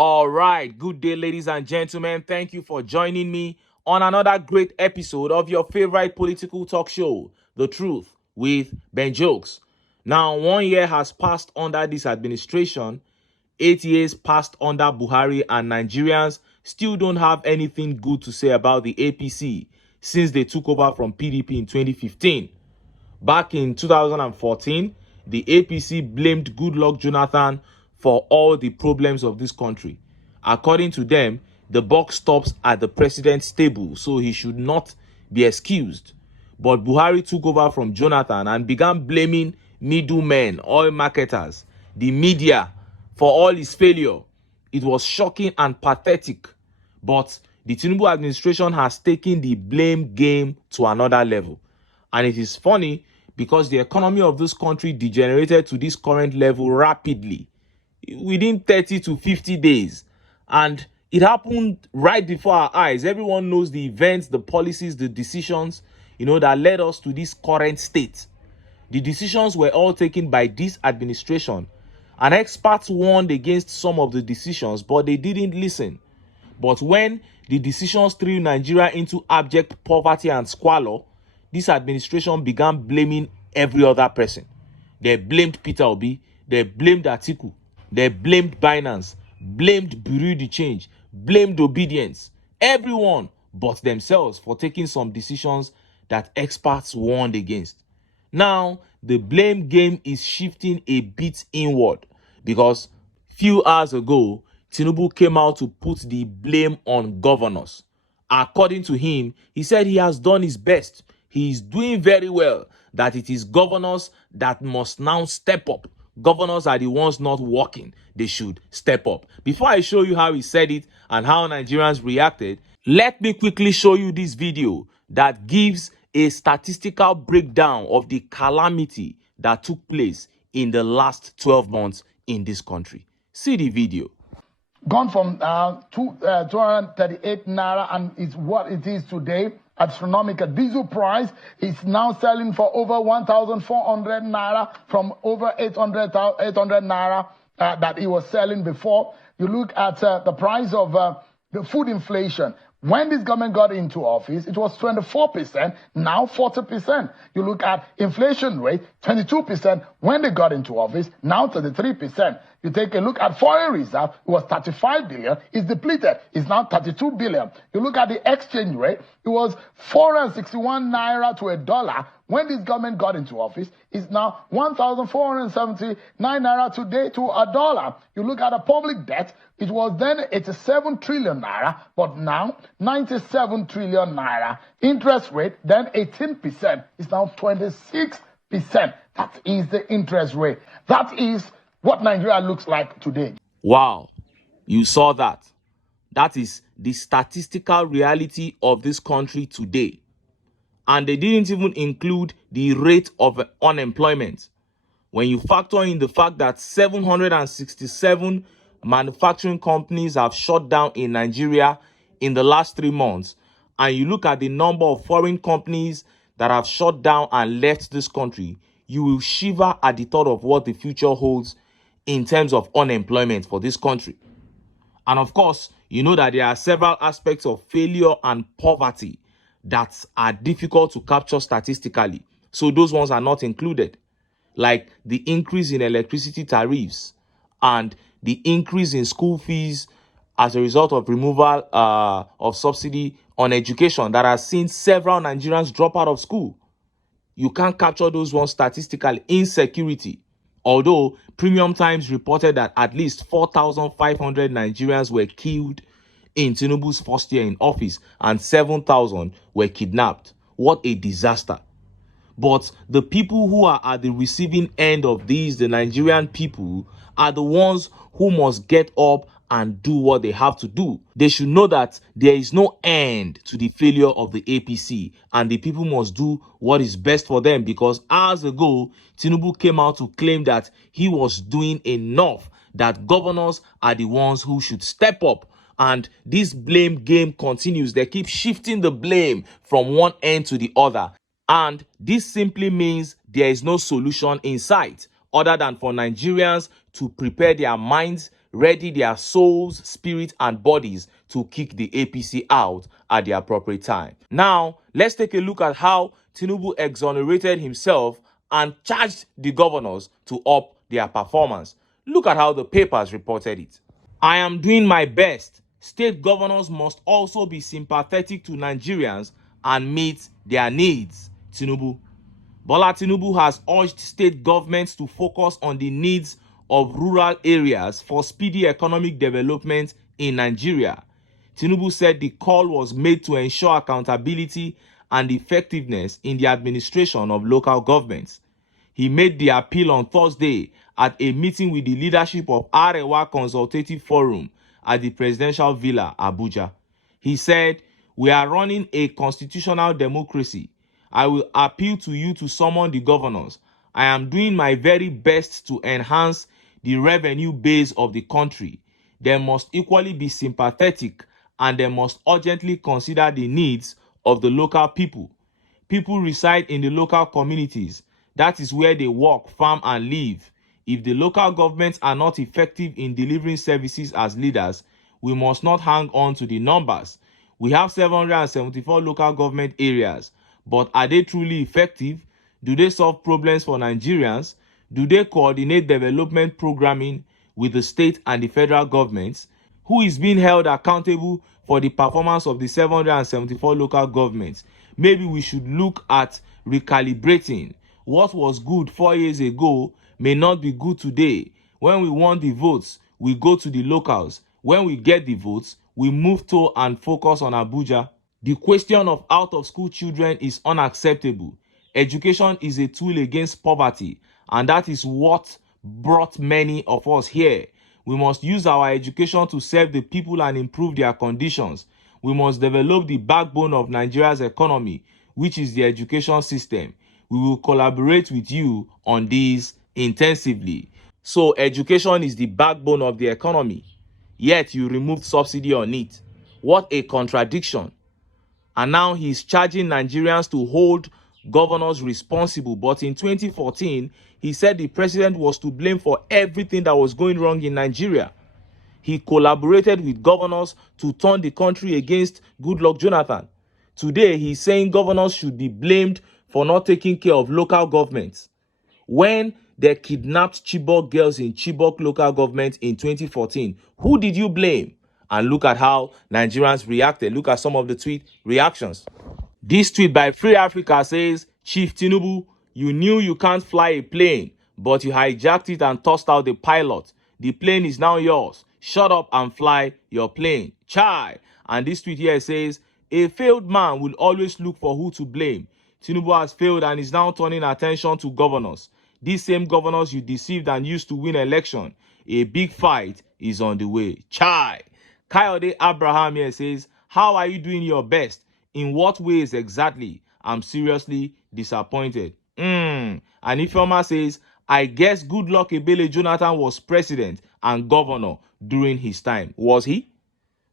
All right, good day, ladies and gentlemen. Thank you for joining me on another great episode of your favorite political talk show, The Truth with Ben Jokes. Now, 1 year has passed under this administration, 8 years passed under Buhari, and Nigerians still don't have anything good to say about the APC since they took over from PDP in 2015. Back in 2014, the APC blamed Goodluck Jonathan for all the problems of this country. According to them, the buck stops at the president's table, so he should not be excused. But Buhari took over from Jonathan and began blaming middlemen, oil marketers, the media for all his failure. It was shocking and pathetic. But the Tinubu administration has taken the blame game to another level. And it is funny because the economy of this country degenerated to this current level rapidly within 30 to 50 days. And it happened right before our eyes. Everyone knows the events, the policies, the decisions, that led us to this current state. The decisions were all taken by this administration. And experts warned against some of the decisions, but they didn't listen. But when the decisions threw Nigeria into abject poverty and squalor, this administration began blaming every other person. They blamed Peter Obi, they blamed Atiku, they blamed Binance, blamed Bureau de Change, blamed obedience. Everyone but themselves for taking some decisions that experts warned against. Now, the blame game is shifting a bit inward because few hours ago, Tinubu came out to put the blame on governors. According to him, he said he has done his best. He is doing very well, that it is governors that must now step up. Governors are the ones not working. They should step up. Before I show you how he said it and how Nigerians reacted, let me quickly show you this video that gives a statistical breakdown of the calamity that took place in the last 12 months in this country. See the video. Gone from 238 naira and is what it is today. Astronomical. Diesel price is now selling for over 1,400 naira from over 800 naira that it was selling before. You look at the price of the food inflation. When this government got into office, it was 24%, now 40%. You look at inflation rate, 22% when they got into office, now 33%. You take a look at foreign reserve, it was 35 billion, it's depleted, it's now 32 billion. You look at the exchange rate, it was 461 naira to a dollar. When this government got into office, it's now 1,479 naira today to a dollar. You look at the public debt, it was then 87 trillion naira, but now 97 trillion naira. Interest rate, then 18%, is now 26%. That is the interest rate. That is what Nigeria looks like today. Wow, you saw that. That is the statistical reality of this country today. And they didn't even include the rate of unemployment. When you factor in the fact that 767 manufacturing companies have shut down in Nigeria in the last 3 months, and you look at the number of foreign companies that have shut down and left this country, you will shiver at the thought of what the future holds in terms of unemployment for this country. And of course, you know that there are several aspects of failure and poverty that are difficult to capture statistically. So those ones are not included, like the increase in electricity tariffs and the increase in school fees as a result of removal of subsidy on education that has seen several Nigerians drop out of school. You can't capture those ones statistically. Insecurity. Although Premium Times reported that at least 4,500 Nigerians were killed in Tinubu's first year in office and 7,000 were kidnapped. What a disaster. But the people who are at the receiving end of these, the Nigerian people, are the ones who must get up and do what they have to do. They should know that there is no end to the failure of the APC, and the people must do what is best for them, because hours ago, Tinubu came out to claim that he was doing enough, that governors are the ones who should step up. And this blame game continues. They keep shifting the blame from one end to the other. And this simply means there is no solution in sight other than for Nigerians to prepare their minds, ready their souls, spirit, and bodies to kick the APC out at the appropriate time. Now, let's take a look at how Tinubu exonerated himself and charged the governors to up their performance. Look at how the papers reported it. I am doing my best. State governors must also be sympathetic to Nigerians and meet their needs, Tinubu. Bola Tinubu has urged state governments to focus on the needs of rural areas for speedy economic development in Nigeria. Tinubu said the call was made to ensure accountability and effectiveness in the administration of local governments. He made the appeal on Thursday at a meeting with the leadership of Arewa Consultative Forum at the Presidential Villa, Abuja. He said, "We are running a constitutional democracy. I will appeal to you to summon the governors. I am doing my very best to enhance the revenue base of the country. They must equally be sympathetic and they must urgently consider the needs of the local people. People reside in the local communities. That is where they work, farm, and live. If the local governments are not effective in delivering services as leaders, we must not hang on to the numbers. We have 774 local government areas, but are they truly effective? Do they solve problems for Nigerians? Do they coordinate development programming with the state and the federal governments? Who is being held accountable for the performance of the 774 local governments? Maybe we should look at recalibrating. What was good 4 years ago may not be good today. When we want the votes, we go to the locals. When we get the votes, we move to and focus on Abuja. The question of out-of-school children is unacceptable. Education is a tool against poverty, and that is what brought many of us here. We must use our education to serve the people and improve their conditions. We must develop the backbone of Nigeria's economy, which is the education system. We will collaborate with you on this intensively." So education is the backbone of the economy, yet you removed subsidy on it. What a contradiction. And now he's charging Nigerians to hold governors responsible. But in 2014, he said the president was to blame for everything that was going wrong in Nigeria. He collaborated with governors to turn the country against Goodluck Jonathan. Today, he's saying governors should be blamed for not taking care of local governments. When they kidnapped Chibok girls in Chibok local government in 2014, who did you blame? And look at how Nigerians reacted. Look at some of the tweet reactions. This tweet by Free Africa says, "Chief Tinubu, you knew you can't fly a plane, but you hijacked it and tossed out the pilot. The plane is now yours. Shut up and fly your plane. Chai." And this tweet here says, "A failed man will always look for who to blame. Tinubu has failed and is now turning attention to governors. These same governors you deceived and used to win election. A big fight is on the way. Chai." Kayode Abraham here says, "How are you doing your best? In what ways exactly? I'm seriously disappointed." And Ifeoma says, "I guess Goodluck Ebele Jonathan was president and governor during his time." Was he?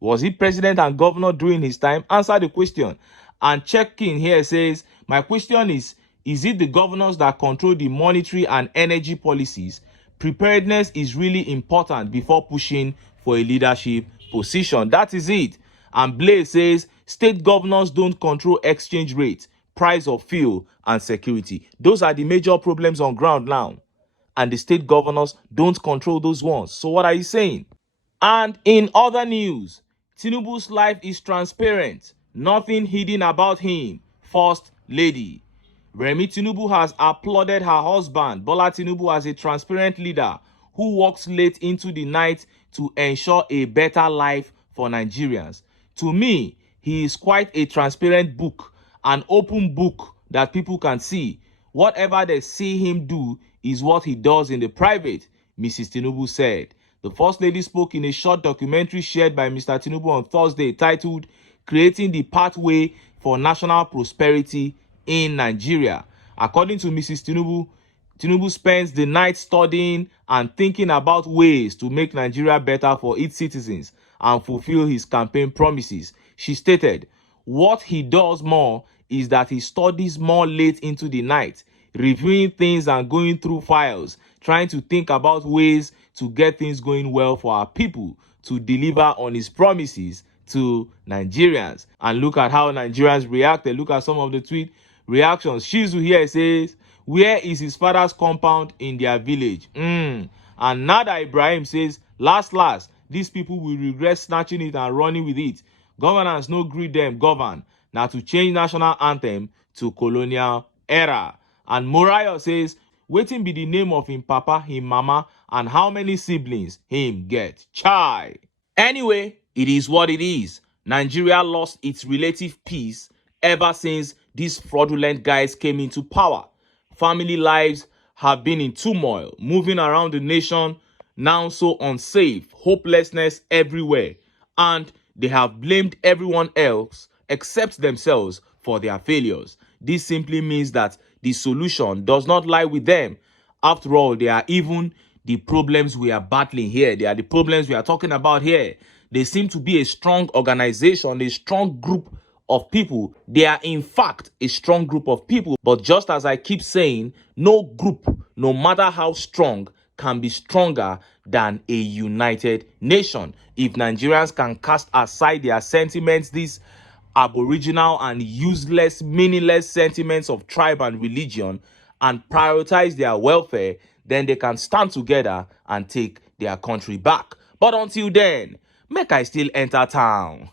Was he president and governor during his time? Answer the question. And Check-in here says, "My question is it the governors that control the monetary and energy policies? Preparedness is really important before pushing for a leadership position." That is it. And Blaze says, "State governors don't control exchange rate, price of fuel, and security. Those are the major problems on ground now. And the state governors don't control those ones. So what are you saying?" And in other news, Tinubu's life is transparent. Nothing hidden about him. First Lady Remi Tinubu has applauded her husband Bola Tinubu as a transparent leader who works late into the night to ensure a better life for Nigerians. To me, he is quite a transparent book, an open book that people can see. Whatever they see him do is what he does in the private, Mrs. Tinubu said. The First Lady spoke in a short documentary shared by Mr. Tinubu on Thursday titled "Creating the Pathway for National Prosperity in Nigeria." According to Mrs. Tinubu, Tinubu spends the night studying and thinking about ways to make Nigeria better for its citizens and fulfill his campaign promises. She stated, "What he does more is that he studies more late into the night, reviewing things and going through files, trying to think about ways to get things going well for our people, to deliver on his promises to Nigerians. And look at how Nigerians reacted. Look at some of the tweet reactions. Shizu here says, where is his father's compound in their village? And Nada Ibrahim says, last, these people will regret snatching it and running with it. Governance no gree them govern. Now to change national anthem to colonial era. And Morayo says, waiting be the name of him papa, him mama, and how many siblings him get. Chai. Anyway, it is what it is. Nigeria lost its relative peace ever since these fraudulent guys came into power. Family lives have been in turmoil, moving around the nation, now so unsafe, hopelessness everywhere. And they have blamed everyone else except themselves for their failures. This simply means that the solution does not lie with them. After all, they are even the problems we are battling here. They are the problems we are talking about here. They seem to be a strong organization, a strong group of people. They are in fact a strong group of people. But just as I keep saying, no group, no matter how strong, can be stronger than a united nation. If Nigerians can cast aside their sentiments, these aboriginal and useless, meaningless sentiments of tribe and religion, and prioritize their welfare, then they can stand together and take their country back. But until then, make I still enter town.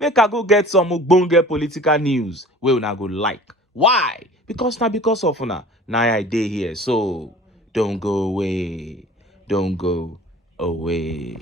Make I go get some ogbonge political news wey una go like. Why? Because of una na I dey here. So don't go away. Don't go away.